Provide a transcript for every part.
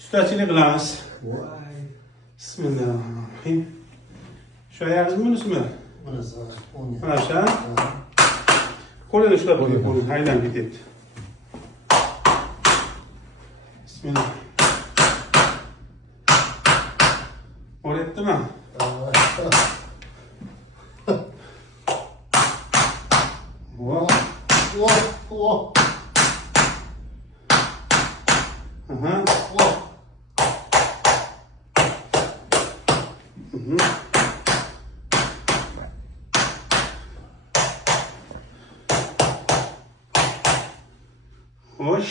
ustachilik qilamiz. Voy. Bismillahirrohmanirrohim. Shu oyog'ingiz bunisimi? Bunisi o'ng. Mana shu. Qo'lini ushlab qo'ying, qo'lini aylanib ketyapti. Bismillah. O'rayaptimi? Aha. Xo'sh.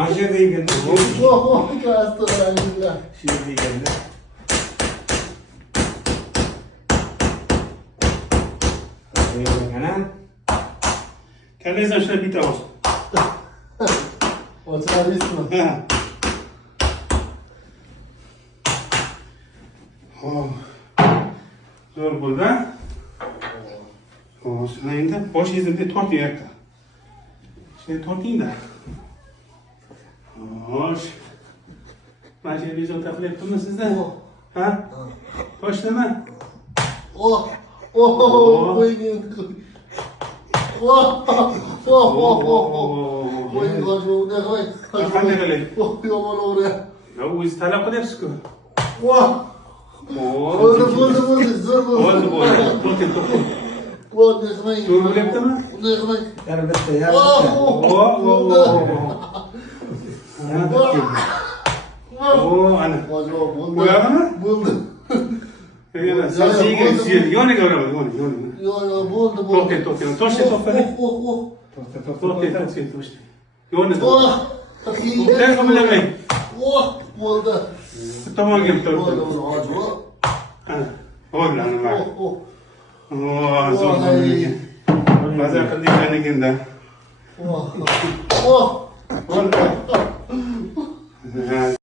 Ancha deganda. Shu deganda. Mana Kallangizni ushlab bitamiz. ochilamismi? Ha. Xo'p. Zo'r bo'ldi. Xo'sh, endi boshingizni torting yerda. Shuni tortingda. Xo'sh. Mana shu bezovta qilyaptimi sizda? Ha? Toshdimi? Qanday qilay? O'zingiz talab qilyapsiz-ku. Bo'ldi. Zo'r bo'ldi. To'xtang. Bo'ldi, qilmang. Zo'r bo'lyaptimi? Bunday qilmang. Yana bitta. Yana bitta. Ana. Bo'ldi. Bo'ladimi? Bo'ldi. Yana yoniga o'raman, yoniga. Yo'q, bo'ldi. To'xtang. Toshlang. To'xtang. Yoniga. To'xtang, qimlamang. Bo'ldi. Bu tomonga turib. Bo'ldi. Ana. Bo'ldi, ana bak. Zo'r bo'ldi. Mazza qildik ekan-da. Bo'ldi.